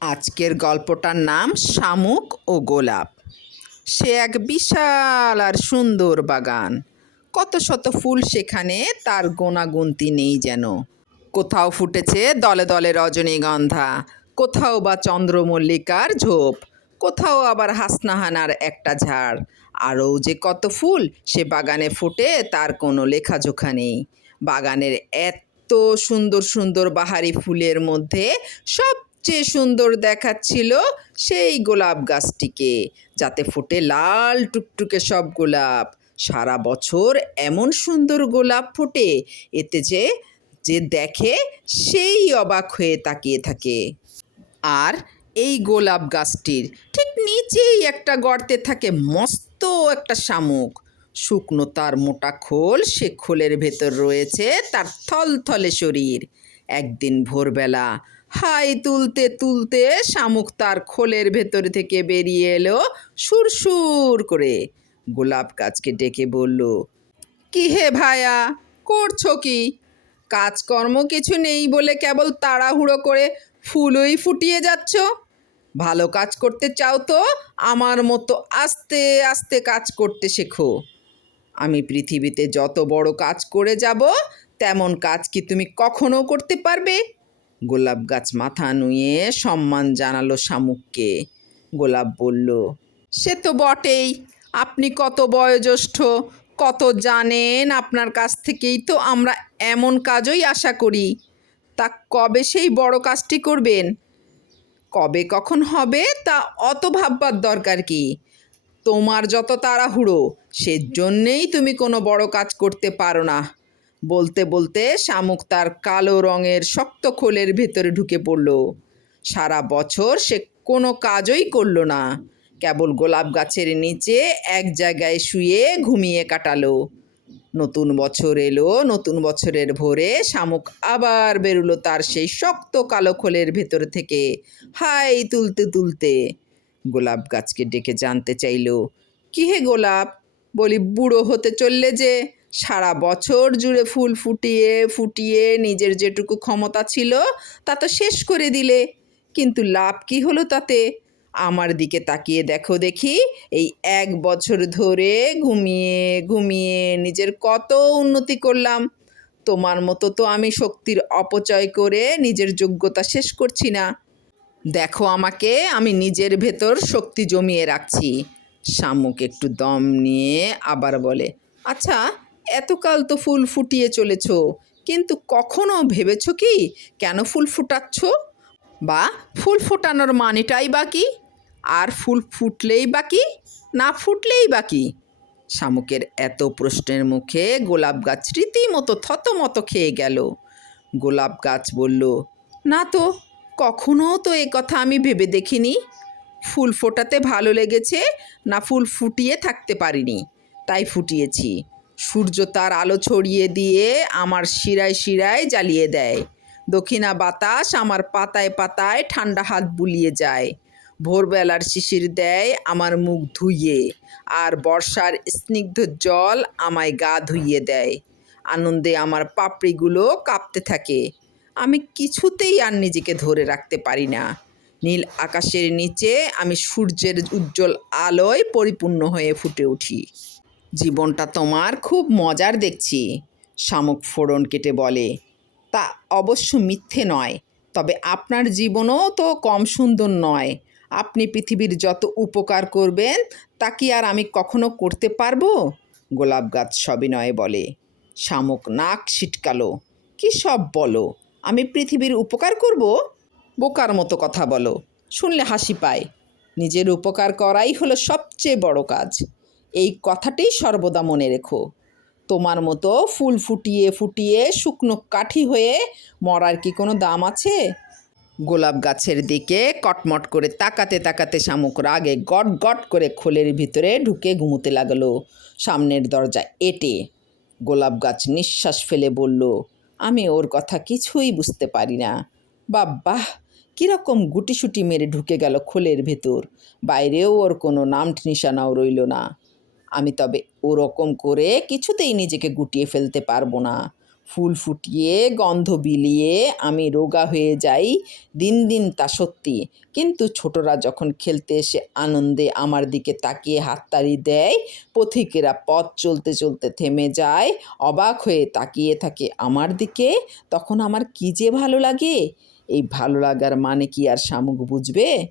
আজকের গল্পটার নাম শামুক ও গোলাপ। সে এক বিশাল আর সুন্দর বাগান। কত শত ফুল সেখানে তার গোনাগুনতি নেই যেন। কোথাও ফুটেছে দলে দলে রজনীগন্ধা, কোথাও বা চন্দ্রমল্লিকার ঝোপ, কোথাও আবার হাসনাহানার একটা ঝাড়। আরও যে কত ফুল সে বাগানে ফোটে তার কোনো লেখাজোখা নেই। বাগানের এত সুন্দর সুন্দর বাহারি ফুলের মধ্যে সবচেয়ে সুন্দর দেখাচ্ছিল সেই গোলাপ গাছটিকে, যাতে ফোটে লাল টুকটুকে সব গোলাপ। সারা বছর এমন সুন্দর গোলাপ ফোটে, এতে যে যে দেখে সেই অবাক হয়ে তাকিয়ে থাকে। আর এই গোলাপ গাছটির ঠিক নিচেই একটা গর্তে থাকে মস্ত একটা শামুক। শুকনো তার মোটা খোল সে খোলের ভেতর রয়েছে তার থলথলে শরীর। একদিন ভোরবেলা হাই তুলতে তুলতে শামুক তার খোলের ভেতর থেকে বেরিয়ে এলো সুরসুর করে। গোলাপ গাছকে ডেকে বলল, কি হে ভায়া, করছ কি? কাজকর্ম কিছু নেই বলে কেবল তাড়াহুড়ো করে ফুলই ফুটিয়ে যাচ্ছ? ভালো কাজ করতে চাও তো আমার মতো আস্তে আস্তে কাজ করতে শেখো। আমি পৃথিবীতে যত বড় কাজ করে যাব তেমন কাজ কি তুমি কখনো করতে পারবে? গোলাপ গাছ মাথা নুয়ে সম্মান জানালো শামুককে। গোলাপ বলল, সে তো বটেই। আপনি কত বয়োজ্যেষ্ঠ, কত জানেন আপনার কাছ থেকেই তো আমরা এমন কাজই আশা করি। তা কবে সেই বড় কাজটি করবেন? কবে কখন হবে তা অত ভাববার দরকার কি? তোমার যত তাড়াহুড়ো, সেজন্যেই তুমি কোনো বড় কাজ করতে পারো না। বলতে বলতে শামুক তার কালো রঙের শক্ত খোলের ভেতরে ঢুকে পড়ল। সারা বছর সে কোনো কাজই করল না। কেবল গোলাপ গাছের নিচে এক জায়গায় শুয়ে ঘুমিয়ে কাটালো। নতুন বছর এলো, নতুন বছরের ভোরে শামুক আবার বেরুলো তার সেই শক্ত কালো খোলের ভেতর থেকে, হাই তুলতে তুলতে। গোলাপ গাছকে ডেকে জানতে চাইলো, কি হে গোলাপ? বলি, বুড়ো হতে চললে যে সারা বছর জুড়ে ফুল ফুটিয়ে ফুটিয়ে নিজের যেটুকু ক্ষমতা ছিল, তা তো শেষ করে দিলে। কিন্তু লাভ কি হলো তাতে? আমার দিকে তাকিয়ে দেখো দেখি, এই এক বছর ধরে ঘুমিয়ে ঘুমিয়ে নিজের কত উন্নতি করলাম। তোমার মতো তো আমি শক্তির অপচয় করে নিজের যোগ্যতা শেষ করছি না। দেখো আমাকে, আমি নিজের ভেতর শক্তি জমিয়ে রাখছি। শামুক একটু দম নিয়ে আবার বলে আচ্ছা এতকাল তো ফুল ফুটিয়ে চলেছ। কিন্তু কখনো ভেবেছো কি? কেন ফুল ফুটাচ্ছ? বা ফুল ফোটানোর মানেটাই বা কি? আর ফুল ফুটলেই বা কি? না ফুটলেই বা কি? শামুকের এত প্রশ্নের মুখে গোলাপ গাছ রীতিমতো থতমত খেয়ে গেল। গোলাপ গাছ বলল, না তো, কখনো তো এ কথা আমি ভেবে দেখিনি। ফুল ফোটাতে ভালো লেগেছে, না ফুল ফুটিয়ে থাকতে পারিনি। তাই ফুটিয়েছি। সূর্য তার আলো ছড়িয়ে দিয়ে আমার শিরায় শিরায় জ্বালিয়ে দেয়। দক্ষিণা বাতাস আমার পাতায় পাতায় ঠান্ডা হাত বুলিয়ে যায়। ভোরবেলার শিশির দেয় আমার মুখ ধুইয়ে আর বর্ষার স্নিগ্ধ জল আমায় গা ধুইয়ে দেয়। আনন্দে আমার পাপড়িগুলো কাঁপতে থাকে। আমি কিছুতেই আর নিজেকে ধরে রাখতে পারি না। নীল আকাশের নিচে আমি সূর্যের উজ্জ্বল আলোয় পরিপূর্ণ হয়ে ফুটে উঠি। জীবনটা তোমার খুব মজার দেখছি। শামুক ফোড়ন কেটে বলে। তা অবশ্য মিথ্যে নয়, তবে আপনার জীবনও তো কম সুন্দর নয়। আপনি পৃথিবীর যত উপকার করবেন, তা কি আর আমি কখনো করতে পারব? গোলাপ গাছ সবিনয়ে বলে। শামুক নাক ছিটকালো। কী সব বলো, আমি পৃথিবীর উপকার করব? বোকার মতো কথা বলো, শুনলে হাসি পায়। নিজের উপকার করাই হলো সবচেয়ে বড় কাজ। এই কথাটাই সর্বদা মনে রেখো। তোমার মতো ফুল ফুটিয়ে ফুটিয়ে শুকনো কাঠি হয়ে মরার কি কোনো দাম আছে? গোলাপ গাছের দিকে কটমট করে তাকাতে তাকাতে শামুক রাগে গট গট করে খোলের ভিতরে ঢুকে ঘুমোতে লাগল। সামনের দরজা এটে গোলাপ গাছ নিঃশ্বাস ফেলে বলল, আমি ওর কথা কিছুই বুঝতে পারি না। বাহ কীরকম গুটিসুটি মেরে ঢুকে গেল খোলের ভেতর। বাইরেও ওর কোনো নাম নিশানাও রইল না। আমি তবে ওরকম করে কিছুতেই নিজেকে গুটিয়ে ফেলতে পারব না। ফুল ফুটিয়ে, গন্ধ বিলিয়ে আমি রোগা হয়ে যাই দিন দিন তা সত্যি। কিন্তু ছোটরা যখন খেলতে এসে আনন্দে আমার দিকে তাকিয়ে হাততালি দেয়, পথিকেরা পথ চলতে চলতে থেমে যায়, অবাক হয়ে তাকিয়ে থাকে আমার দিকে, তখন আমার কী যে ভালো লাগে? এই ভালো লাগার মানে কি আর শামুক বুঝবে?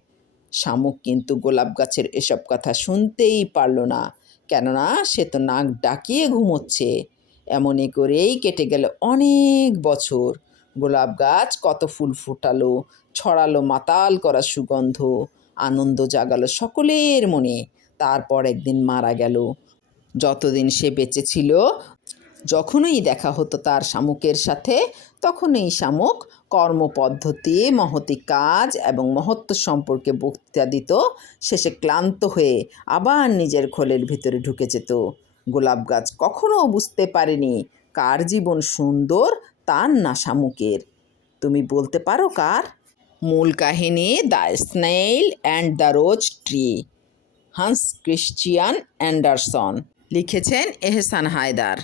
শামুক কিন্তু গোলাপ গাছের এসব কথা শুনতেই পারল না। কেননা সে তো নাক ডাকিয়ে ঘুমোচ্ছে। এমনই করেই কেটে গেল অনেক বছর। গোলাপ গাছ কত ফুল ফুটালো, ছড়ালো মাতাল করা সুগন্ধ, আনন্দ জাগালো সকলের মনে। তারপর একদিন মারা গেল। যতদিন সে বেঁচে ছিল যখনই দেখা হতো তার শামুকের সাথে, তখনই শামুক কর্মপদ্ধতি, মহতি কাজ এবং মহত্ব সম্পর্কে বক্তৃতা দিত। শেষে ক্লান্ত হয়ে আবার নিজের খোলের ভিতরে ঢুকে যেত। গোলাপ গাছ কখনও বুঝতে পারেনি কার জীবন সুন্দর, তার না শামুকের। তুমি বলতে পারো কার? মূল কাহিনী, the snail and the rose tree. Hans Christian Andersen লিখেছেন এহসান হায়দার।